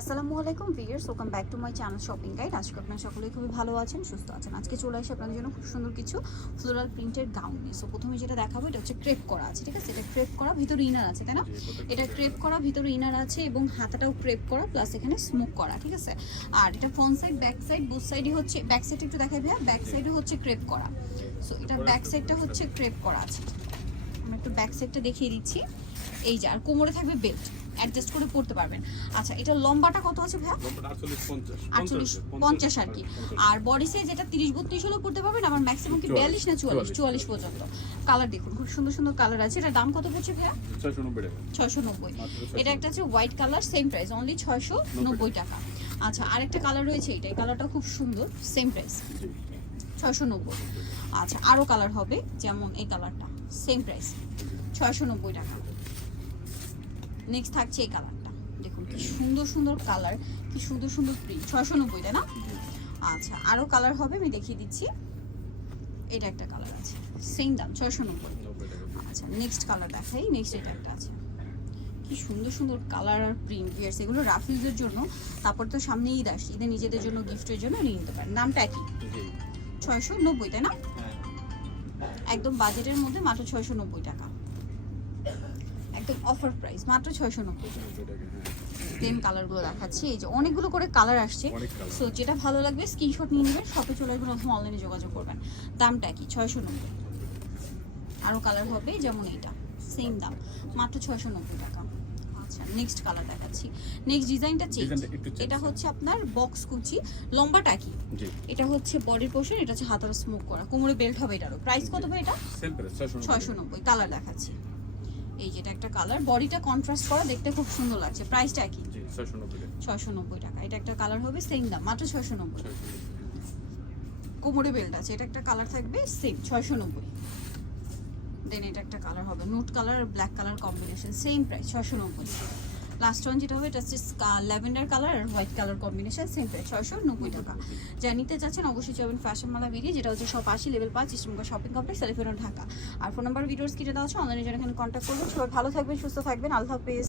আসসালামু আলাইকুম viewers welcome back to my channel shopping guide আজকে আপনারা সকলেই খুবই ভালো আছেন সুস্থ আছেন। আজকে চলে আসে আপনাদের জন্য খুব সুন্দর কিছু ফ্লোরাল প্রিন্টের গাউন নিয়ে। সো প্রথমে যেটা দেখাবো এটা হচ্ছে ক্রেপ করা আছে ঠিক আছে? এটা ক্রেপ করা ভিতরে ইনার আছে তাই না? এটা ক্রেপ করা। ভিতরে ইনার আছে এবং হাতাটাও ক্রেপ করা প্লাস এখানে স্মোক করা ঠিক আছে? আর এটা front side back side both সাইডই হচ্ছে ব্যাক সাইড একটু দেখাই ভাইয়া ব্যাক সাইডে হচ্ছে ক্রেপ করা। সো এটা ব্যাক সাইডটা হচ্ছে ক্রেপ করা আছে। আমি একটু ব্যাক সাইডটা দেখিয়ে দিচ্ছি। এই যে আর কোমরে থাকবে বেল্ট অ্যাডজাস্ট করে পড়তে পারবেন। আচ্ছা এটা লম্বাটা কত আছে ভাইয়া? লম্বাটা 48 50 আটচল্লিশ পঞ্চাশ আর কি। আর বডি সাইজ এটা তিরিশ বত্রিশ হলেও পড়তে পারবেন আমার ম্যাক্সিমাম কি বিয়াল্লিশ না চুয়াল্লিশ? চুয়াল্লিশ পর্যন্ত। কালার দেখুন খুব সুন্দর সুন্দর কালার আছে। এটা দাম কত পড়ছে ভাইয়া? 690 টাকা। ছয়শো নব্বই। 690 এটা একটা আছে white colour same price only ছয়শো নব্বই টাকা। আচ্ছা আরেকটা কালার রয়েছে এটা এই কালারটা খুব সুন্দর সেম প্রাইস ছয়শো নব্বই। আচ্ছা আরও কালার হবে যেমন এই কালারটা সেম প্রাইস ছয়শো নব্বই টাকা। নেক্সট থাকছে এই কালারটা। দেখুন কি সুন্দর সুন্দর কালার কি সুন্দর সুন্দর প্রিন্ট ছয়শো নব্বই তাই না? আচ্ছা আরও কালার হবে আমি দেখিয়ে দিচ্ছি। এটা একটা কালার আছে সেম দাম ছয়শো নব্বই। আচ্ছা নেক্সট কালার দেখাই নেক্সট এটা একটা আছে। কি সুন্দর সুন্দর কালার আর প্রিন্ট ভিয়ার্স এগুলো রাফিউজের জন্য। তারপর তো সামনে ঈদ আসছে ঈদের নিজেদের জন্য গিফটের জন্য নিয়ে নিতে পারেন। দামটা একই। ছয়শো নব্বই তাই না? হ্যাঁ। একদম বাজেটের মধ্যে মাত্র ছয়শো নব্বই টাকা। একদম অফার প্রাইস মাত্র ছয়শো নব্বই। 90 টাকা হ্যাঁ। সেম কালারগুলো দেখাচ্ছি এই যে অনেকগুলো করে কালার আসছে। সো যেটা ভালো লাগবে স্ক্রিনশট নিয়ে নেবেন শপে চলে আসবেন অথবা অনলাইনে যোগাযোগ করবেন। দামটা কি? ছয়শো নব্বই। আরও কালার হবে যেমন এইটা সেম দাম মাত্র ছয়শো নব্বই টাকা। আচ্ছা নেক্সট কালার দেখাচ্ছি। নেক্সট ডিজাইনটা চেঞ্জ এটা হচ্ছে আপনার বক্স কুচি। লম্বাটা কি? এটা হচ্ছে বডির পোর্শন এটা হচ্ছে হাতার স্মোক করা। কোমরে বেল্ট হবে এটারও। প্রাইস কত ভাই এটা? সেম প্রাইস 690 ছয়শো নব্বই কালার দেখাচ্ছি। এই যেটা একটা কালার বডিটা কন্ট্রাস্ট করা দেখতে খুব সুন্দর লাগছে। প্রাইসটা কি? জি 690 টাকা। ছয়শো নব্বই টাকা। এটা একটা কালার হবে সেম দাম মাত্র ছয়শো নব্বই। 690 কোমরে বেল্ট আছে এটা একটা কালার থাকবে সেম ছয়শো নব্বই। দেন এটা একটা কালার হবে। নোট কালার আর black colour combination same price ছয়শো নব্বই। লাস্ট ওয়ান যেটা হবে, এটা হচ্ছে ল্যাভেন্ডার কালার আর white colour combination same price ছয়শো নব্বই টাকা। যা নিতে চাচ্ছেন অবশ্যই যাবেন ফ্যাশন মালা বেরিয়ে, যেটা হচ্ছে সব আশি লেভেল পাঁচ ইস্টমকা শপিং কমপ্লেক্স সেলিফেরন ঢাকা আর ফোন নাম্বার ভিডিওস কিটে দেওয়া আছে অনলাইনে যেন এখানে কন্ট্যাক্ট করবেন সবাই ভালো থাকবেন, সুস্থ থাকবেন, আল্লাহ হাফেজ।